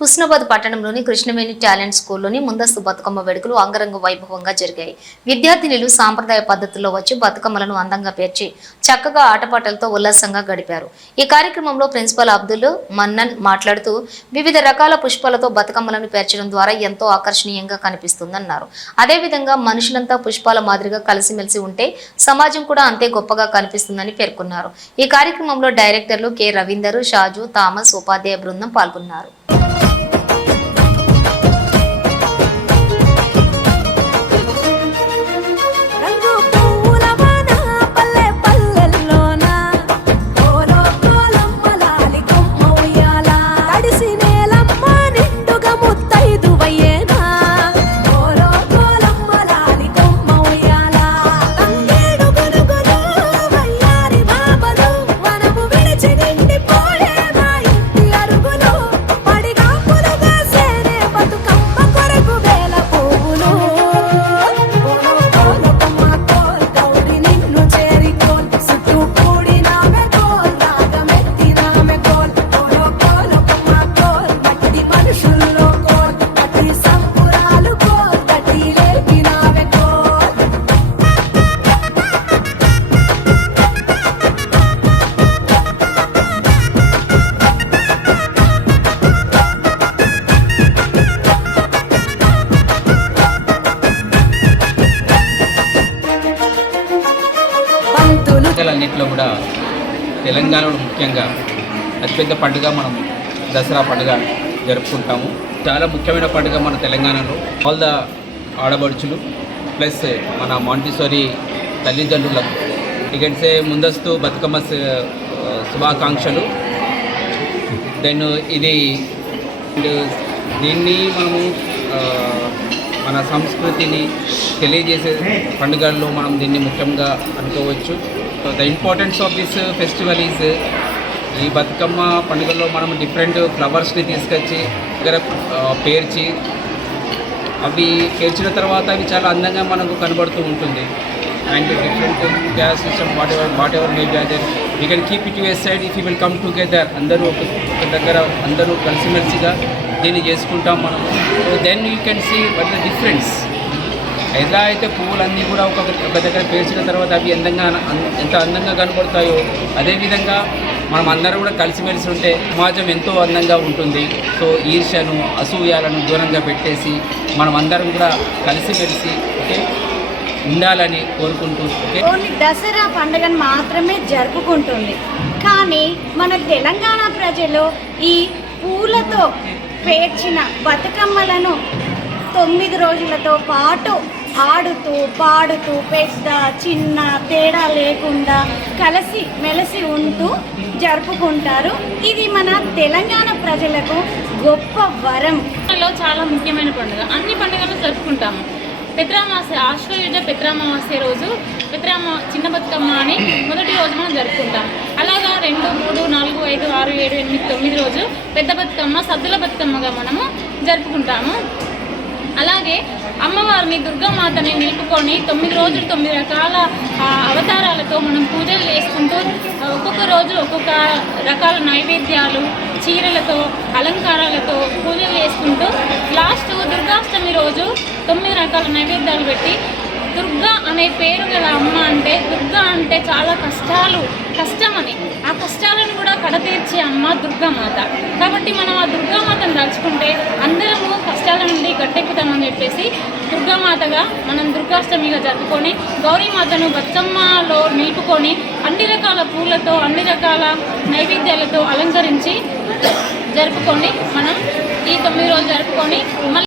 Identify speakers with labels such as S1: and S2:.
S1: హుస్నాబాద్ పట్టణంలోని కృష్ణవేణి టాలెంట్ స్కూల్లోని ముందస్తు బతుకమ్మ వేడుకలు అంగరంగ వైభవంగా జరిగాయి. విద్యార్థినులు సాంప్రదాయ పద్ధతుల్లో వచ్చి బతుకమ్మలను అందంగా పేర్చి చక్కగా ఆటపాటలతో ఉల్లాసంగా గడిపారు. ఈ కార్యక్రమంలో ప్రిన్సిపల్ అబ్దుల్ మన్నన్ మాట్లాడుతూ వివిధ రకాల పుష్పాలతో బతుకమ్మలను పేర్చడం ద్వారా ఎంతో ఆకర్షణీయంగా కనిపిస్తుందన్నారు. అదేవిధంగా మనుషులంతా పుష్పాల మాదిరిగా కలిసిమెలిసి ఉంటే సమాజం కూడా అంతే గొప్పగా కనిపిస్తుందని పేర్కొన్నారు. ఈ కార్యక్రమంలో డైరెక్టర్లు కె రవీందర్ షాజు థామస్ ఉపాధ్యాయ బృందం పాల్గొన్నారు.
S2: పండుగలన్నింటిలో కూడా తెలంగాణలో ముఖ్యంగా అతిపెద్ద పండుగ మనం దసరా పండుగ జరుపుకుంటాము. చాలా ముఖ్యమైన పండుగ మన తెలంగాణలో. ఆల్ ద ఆడబడుచులు ప్లస్ మన మాంటిసోరీ తల్లిదండ్రులకు ఇకన్సే ముందస్తు బతుకమ్మ శుభాకాంక్షలు. దెన్ ఇది దీన్ని మనము మన సంస్కృతిని తెలియజేసే పండుగల్లో మనం దీన్ని ముఖ్యంగా అనుకోవచ్చు. So the importance of this festival is ఈ బతుకమ్మ పండుగల్లో మనం డిఫరెంట్ ఫ్లవర్స్ని తీసుకొచ్చి దగ్గర పేర్చి అవి పేర్చిన తర్వాత అవి చాలా అందంగా మనకు కనబడుతూ ఉంటుంది. And different gas system whatever whatever may gather we can keep it your side if you will come together అందరూ ఒక దగ్గర అందరూ కలిసిమెలిసిగా దీన్ని చేసుకుంటాం మనం. So then you can see what the difference ఎలా అయితే పువ్వులన్నీ కూడా ఒక ఒక దగ్గర పేర్చిన తర్వాత అవి అందంగా ఎంత అందంగా కనపడతాయో అదేవిధంగా మనం అందరం కూడా కలిసిమెలిసి ఉంటే సమాజం ఎంతో అందంగా ఉంటుంది. సో ఈర్ష్యను అసూయాలను దూరంగా పెట్టేసి మనం అందరం కూడా కలిసిమెలిసి ఓకే ఉండాలని కోరుకుంటూ
S3: ఓన్లీ దసరా పండుగను మాత్రమే జరుపుకుంటుంది. కానీ మన తెలంగాణ ప్రజలు ఈ పూలతో పేర్చిన బతుకమ్మలను తొమ్మిది రోజులతో పాటు ఆడుతూ పాడుతూ పెద్ద చిన్న తేడా లేకుండా కలిసి మెలిసి ఉంటూ జరుపుకుంటారు. ఇది మన తెలంగాణ ప్రజలకు గొప్ప వరం.
S4: చాలా ముఖ్యమైన పండుగ. అన్ని పండుగలు జరుపుకుంటాము. పిత్రామాస్య ఆశ్వయుజ పిత్రామావాస్య రోజు పిత్రామ చిన్న బతుకమ్మ అని మొదటి రోజు మనం జరుపుకుంటాం అలాగా రెండు మూడు నాలుగు ఐదు ఆరు ఏడు ఎనిమిది తొమ్మిది రోజు పెద్ద బతుకమ్మ సద్దుల బతుకమ్మగా మనము జరుపుకుంటాము. అలాగే అమ్మవారిని దుర్గామాతని నిలుపుకొని తొమ్మిది రోజులు తొమ్మిది రకాల అవతారాలతో మనం పూజలు చేసుకుంటూ ఒక్కొక్క రోజు ఒక్కొక్క రకాల నైవేద్యాలు చీరలతో అలంకారాలతో పూజలు చేసుకుంటూ లాస్ట్ దుర్గాష్టమి రోజు తొమ్మిది రకాల నైవేద్యాలు పెట్టి దుర్గా అనే పేరు గల అమ్మ అంటే దుర్గా అంటే చాలా కష్టాలు కష్టమని. ఆ కష్టాలను కూడా కడతీర్చే అమ్మ దుర్గామాత. కాబట్టి మనం ఆ దుర్గామాతను తలుచుకుంటే అందరం కష్టాల నుండి గట్టెక్కుతామని చెప్పేసి దుర్గామాతగా మనం దుర్గాష్టమిగా జరుపుకొని గౌరీమాతను బతుకమ్మలో నిలుపుకొని అన్ని రకాల పూలతో అన్ని రకాల నైవేద్యాలతో అలంకరించి జరుపుకొని మనం ఈ తొమ్మిది రోజులు జరుపుకొని